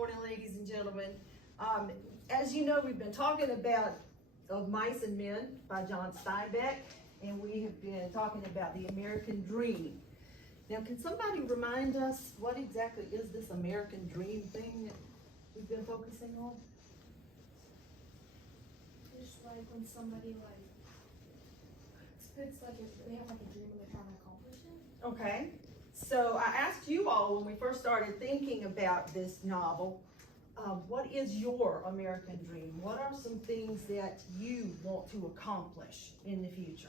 morning, ladies and gentlemen. As you know, we've been talking about Of Mice and Men by John Steinbeck, and we have been talking about the American dream. Now, can somebody remind us what exactly is this American dream thing that we've been focusing on? It's like when somebody it's like if they have like a dream and they're trying to accomplish it. Okay, so I asked you all when we first started thinking about this novel, what is your American dream? What are some things that you want to accomplish in the future?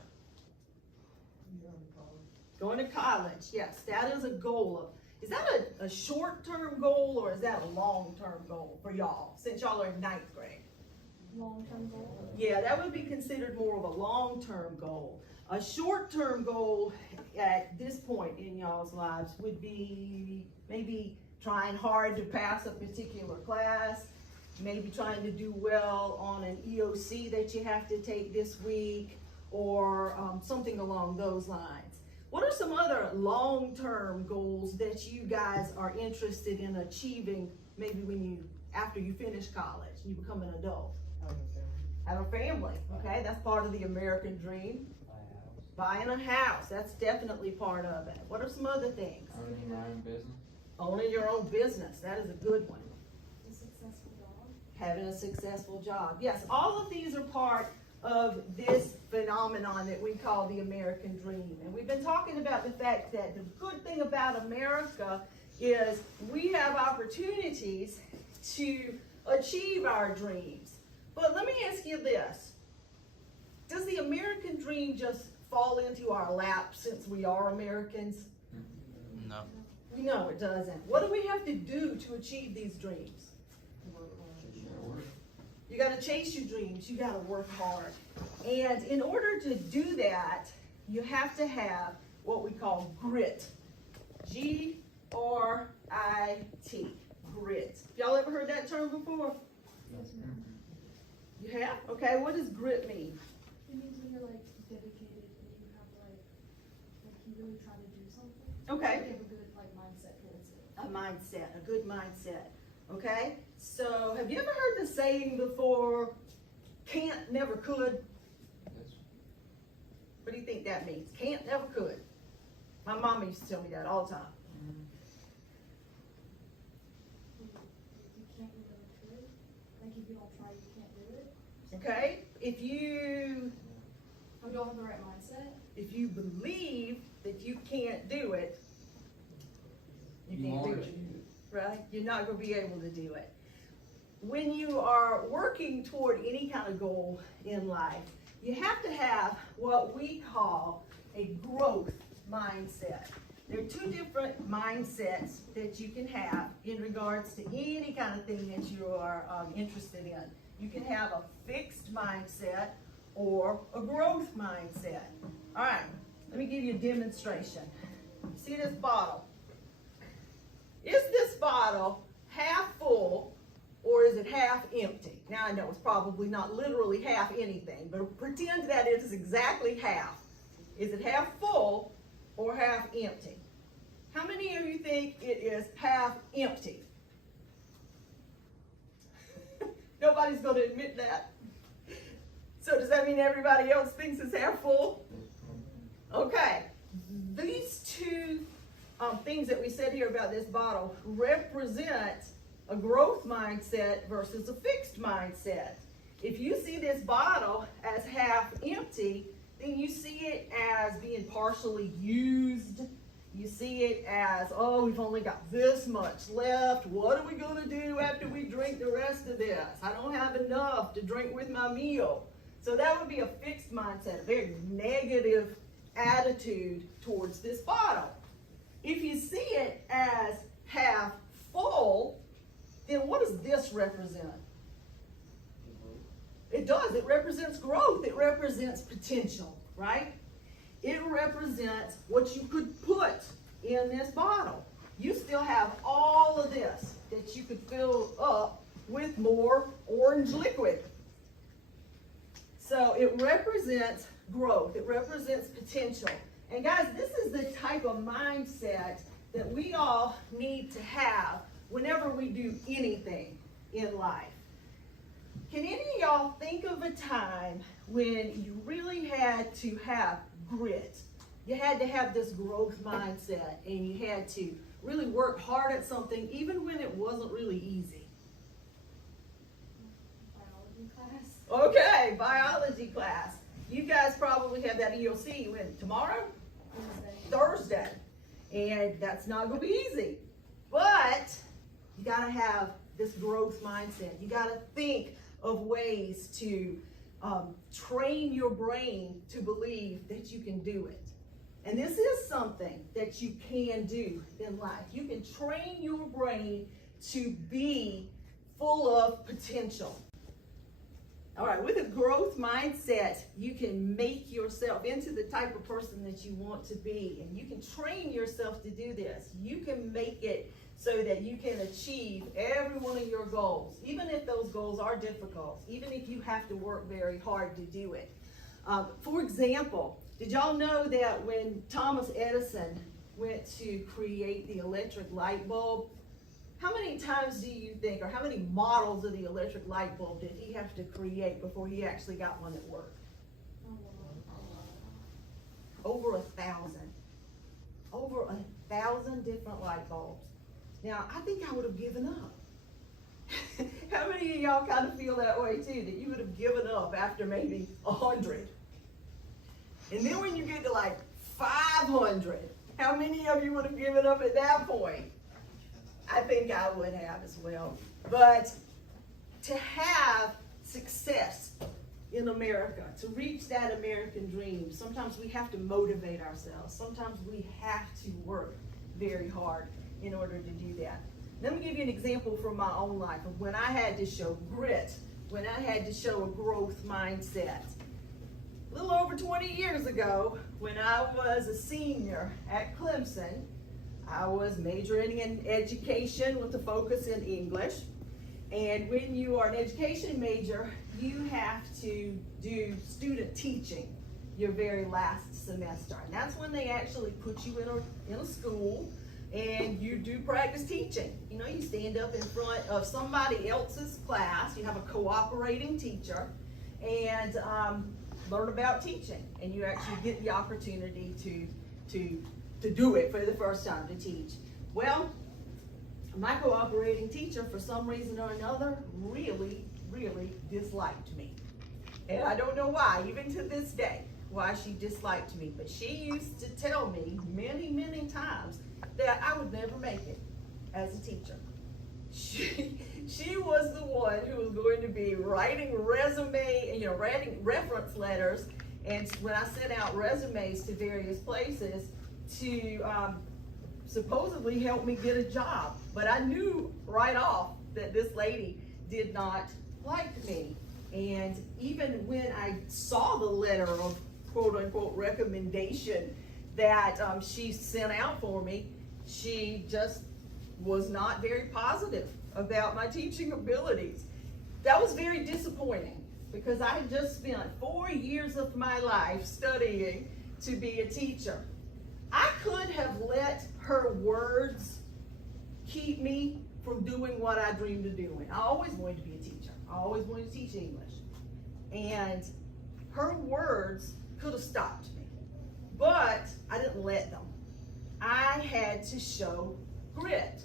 Going to college, yes, that is a goal. Is that a short-term goal or is that a long-term goal for y'all, since y'all are in 9th grade? Long-term goal? Yeah, that would be considered more of a long-term goal. A short-term goal at this point in y'all's lives would be maybe trying hard to pass a particular class, maybe trying to do well on an EOC that you have to take this week, or something along those lines. What are some other long-term goals that you guys are interested in achieving maybe after you finish college, you become an adult? Have a family, okay? That's part of the American dream. Buying a house, that's definitely part of it. What are some other things? Owning my own business. Owning your own business, that is a good one. A successful job. Having a successful job. Yes, all of these are part of this phenomenon that we call the American dream. And we've been talking about the fact that the good thing about America is we have opportunities to achieve our dreams. But let me ask you this. Does the American dream just fall into our lap since we are Americans? No. No, it doesn't. What do we have to do to achieve these dreams? You got to chase your dreams. You got to work hard. And in order to do that, you have to have what we call grit. G-R-I-T. Grit. Y'all ever heard that term before? Yes, ma'am. You have? Okay, what does grit mean? It means when you're like dedicated and you have like you really try to do something. Okay. You have a good like mindset towards it. A mindset, a good mindset. Okay? So, have you ever heard the saying before, can't, never could? Yes. What do you think that means? Can't, never could. My mama used to tell me that all the time. You can't really could. Like if you don't try, you can't do it. Okay? If you don't have the right mindset. If you believe that you can't do it, you can't do it, right? You're not going to be able to do it. When you are working toward any kind of goal in life, you have to have what we call a growth mindset. There are two different mindsets that you can have in regards to any kind of thing that you are interested in. You can have a fixed mindset or a growth mindset. All right, let me give you a demonstration. See this bottle? Is this bottle half full or is it half empty? Now I know it's probably not literally half anything, but pretend that it is exactly half. Is it half full or half empty? How many of you think it is half empty? Nobody's going to admit that. So does that mean everybody else thinks it's half full? Okay. These two things that we said here about this bottle represent a growth mindset versus a fixed mindset. If you see this bottle as half empty, then you see it as being partially used. You see it as, oh, we've only got this much left. What are we going to do after we drink the rest of this? I don't have enough to drink with my meal. So that would be a fixed mindset, a very negative attitude towards this bottle. If you see it as half full, then what does this represent? It does. It represents growth. It represents potential, right? It represents what you could put in this bottle. You still have all of this that you could fill up with more orange liquid. So it represents growth. It represents potential. And guys, this is the type of mindset that we all need to have whenever we do anything in life. Can any of y'all think of a time when you really had to have grit? You had to have this growth mindset, and you had to really work hard at something even when it wasn't really easy. Biology class. Okay, biology class. You guys probably have that EOC when tomorrow? Thursday. And that's not going to be easy. But you got to have this growth mindset. You got to think of ways to train your brain to believe that you can do it. And this is something that you can do in life. You can train your brain to be full of potential. All right, with a growth mindset, you can make yourself into the type of person that you want to be, and you can train yourself to do this. You can make it so that you can achieve every one of your goals, even if those goals are difficult, even if you have to work very hard to do it. For example, did y'all know that when Thomas Edison went to create the electric light bulb, how many times do you think, or how many models of the electric light bulb did he have to create before he actually got one that worked? Over 1,000. Over 1,000 different light bulbs. Now, I think I would have given up. How many of y'all kind of feel that way too, that you would have given up after maybe 100? And then when you get to like 500, how many of you would have given up at that point? I think I would have as well. But to have success in America, to reach that American dream, sometimes we have to motivate ourselves. Sometimes we have to work very hard in order to do that. Let me give you an example from my own life of when I had to show grit, when I had to show a growth mindset. A little over 20 years ago, when I was a senior at Clemson, I was majoring in education with a focus in English. And when you are an education major, you have to do student teaching your very last semester. And that's when they actually put you in a school and you do practice teaching. You know, you stand up in front of somebody else's class, you have a cooperating teacher, and learn about teaching. And you actually get the opportunity to do it for the first time, to teach. Well, my cooperating teacher, for some reason or another, really disliked me. And I don't know why, even to this day, why she disliked me. But she used to tell me many times that I would never make it as a teacher. She was the one who was going to be writing writing reference letters, and when I sent out resumes to various places to supposedly help me get a job. But I knew right off that this lady did not like me. And even when I saw the letter of quote unquote recommendation that she sent out for me, she just was not very positive about my teaching abilities. That was very disappointing because I had just spent 4 years of my life studying to be a teacher. I could have let her words keep me from doing what I dreamed of doing. I always wanted to be a teacher. I always wanted to teach English. And her words could have stopped me. But I didn't let them. I had to show grit.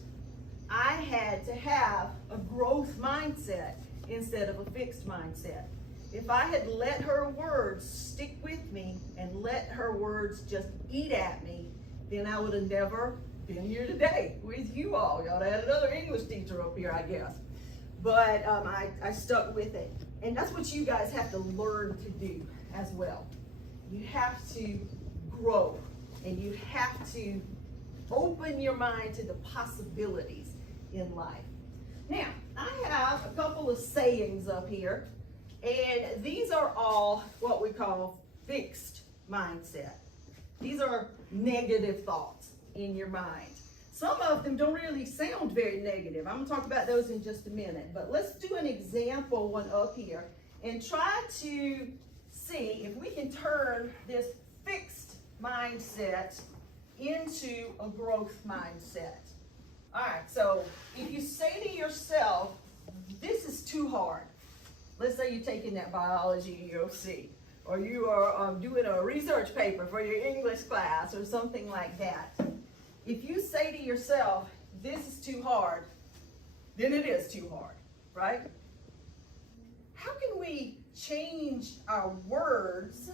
I had to have a growth mindset instead of a fixed mindset. If I had let her words stick with me and let her words just eat at me, then I would have never been here today with you all. Y'all had another English teacher up here, I guess. But I stuck with it. And that's what you guys have to learn to do as well. You have to grow, and you have to open your mind to the possibilities in life. Now, I have a couple of sayings up here, and these are all what we call fixed mindset. These are negative thoughts in your mind. Some of them don't really sound very negative. I'm going to talk about those in just a minute, but let's do an example one up here and try to see if we can turn this fixed mindset into a growth mindset. Alright, so if you say to yourself, this is too hard. Let's say you're taking that biology EOC, or you are doing a research paper for your English class or something like that. If you say to yourself, this is too hard, then it is too hard, right? How can we change our words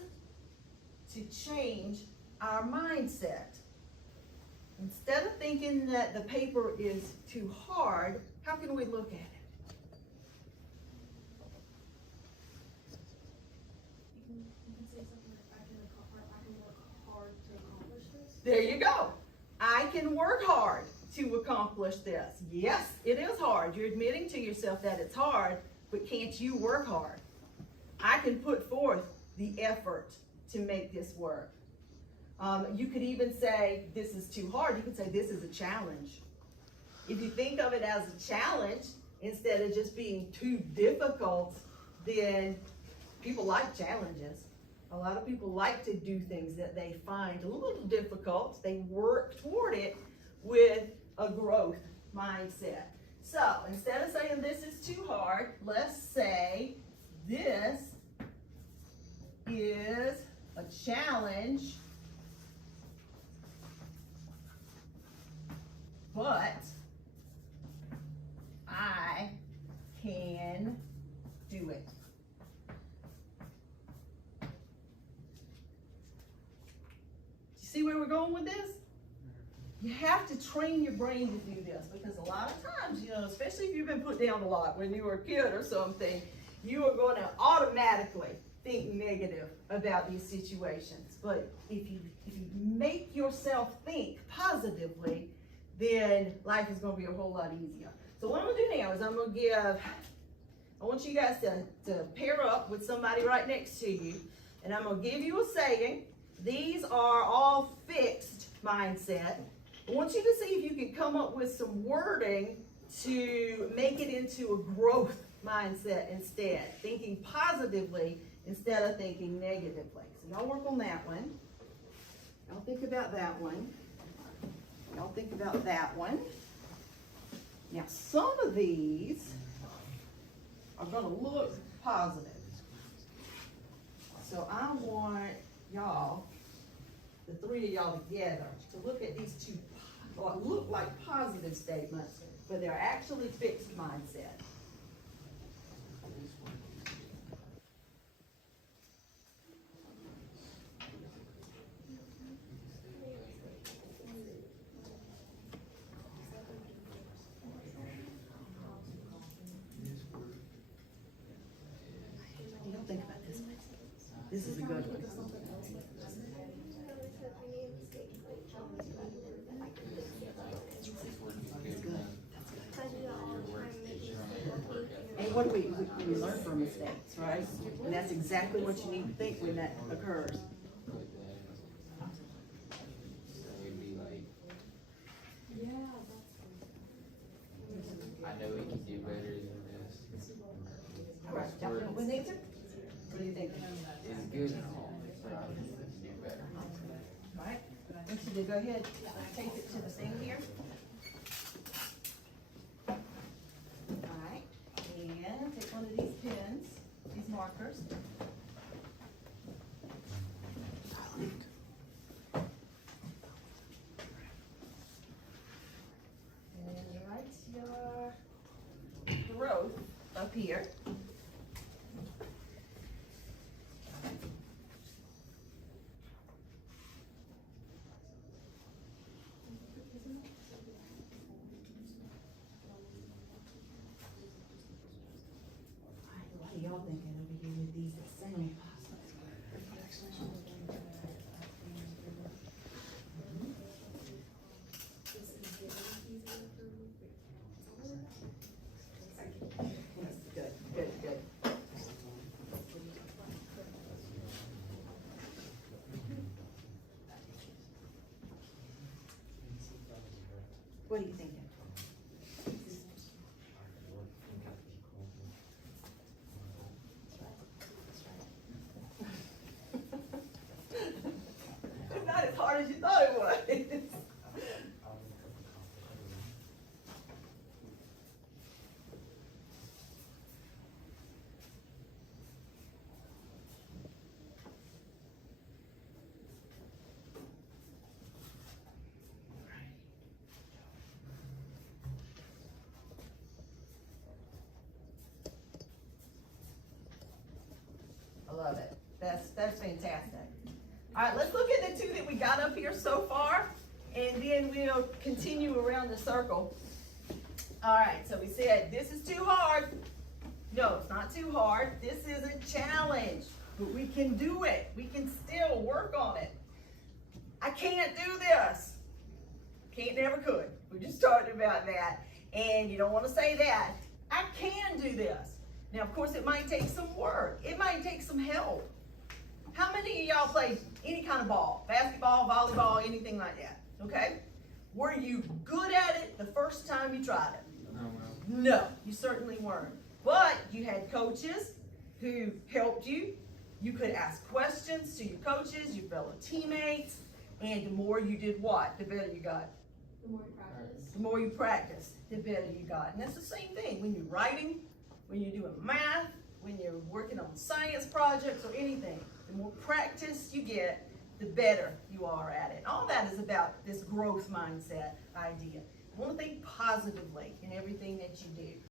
to change our mindset? Instead of thinking that the paper is too hard, how can we look at it? You can say something like, I can work hard to accomplish this. There you go. I can work hard to accomplish this. Yes, it is hard. You're admitting to yourself that it's hard, but can't you work hard? I can put forth the effort to make this work. You could even say, this is too hard. You could say, this is a challenge. If you think of it as a challenge, instead of just being too difficult, then people like challenges. A lot of people like to do things that they find a little difficult. They work toward it with a growth mindset. So instead of saying this is too hard, let's say this is a challenge, but I can do it. See where we're going with this? You have to train your brain to do this, because a lot of times, especially if you've been put down a lot when you were a kid or something, you are going to automatically think negative about these situations. But if you make yourself think positively, then life is going to be a whole lot easier. So what I'm going to do now is I want you guys to pair up with somebody right next to you, and I'm going to give you a saying. These are all fixed mindset. I want you to see if you can come up with some wording to make it into a growth mindset instead. Thinking positively instead of thinking negatively. So y'all work on that one. Y'all think about that one. Y'all think about that one. Now some of these are going to look positive. So I want y'all, the three of y'all together, to look at these two, what look like positive statements, but they're actually fixed mindset. You don't think about this one. This is a good one. And what do we learn from mistakes, right? And that's exactly what you need to think when that occurs. I know we can do better than this. All right, y'all come up with an answer? What do you think? It's good and all, but I think we can do better. All right, I want you to go ahead, tape it to the thing here. All right, and take one of these pens, these markers. And write your growth up here. What are y'all thinking over here with these the same? Good, good, good. What are you thinking? It's not as hard as you thought it was. so far, and then we'll continue around the circle. All right, so we said this is too hard. No, it's not too hard. This is a challenge, but we can do it. We can still work on it. I can't do this. Can't, never could. We just talked about that, and you don't want to say that. I can do this. Now, of course, it might take some work. It might take some help. How many of y'all play any kind of ball? Basketball, volleyball, anything like that, okay? Were you good at it the first time you tried it? No, you certainly weren't. But you had coaches who helped you. You could ask questions to your coaches, your fellow teammates, and the more you did what, the better you got. The more you practice. The more you practice, the better you got. And that's the same thing when you're writing, when you're doing math, when you're working on science projects or anything. The more practice you get, the better you are at it. All that is about this growth mindset idea. You want to think positively in everything that you do.